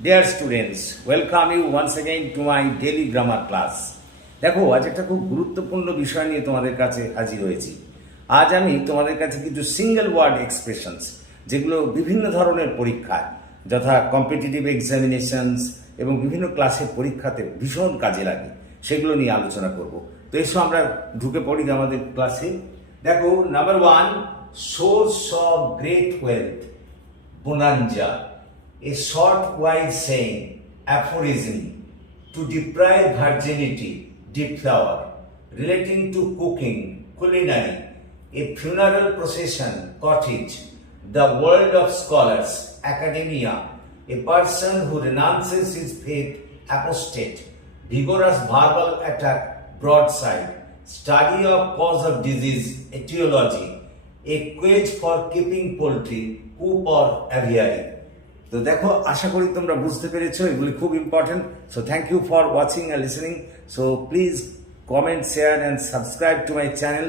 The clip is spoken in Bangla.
Dear students, welcome you once again to my daily grammar class. দেখো আজ একটা খুব গুরুত্বপূর্ণ বিষয় নিয়ে তোমাদের কাছে হাজির হয়েছি। আজ আমি তোমাদের কাছে কিছু সিঙ্গেল ওয়ার্ড এক্সপ্রেশনস যেগুলো বিভিন্ন ধরনের পরীক্ষায় যথা কম্পিটিটিভ এক্সামিনেশনস এবং বিভিন্ন ক্লাসের পরীক্ষাতে ভীষণ কাজে লাগে সেগুলো নিয়ে আলোচনা করব। তো এসো আমরা ঢুকে পড়ি আমাদের ক্লাসে। দেখো, number 1, source of great wealth, bonanza. A short wise saying, aphorism, to deprive virginity, deflower, relating to cooking, culinary, a funeral procession, cottage, the world of scholars, academia, a person who renounces his faith, apostate, vigorous verbal attack, broadside, study of cause of disease, etiology, a cage for keeping poultry, coop or aviary. তো দেখো, আশা করি তোমরা বুঝতে পেরেছো, এগুলি খুব important. So thank you for watching and listening. So please comment, share and subscribe to my channel.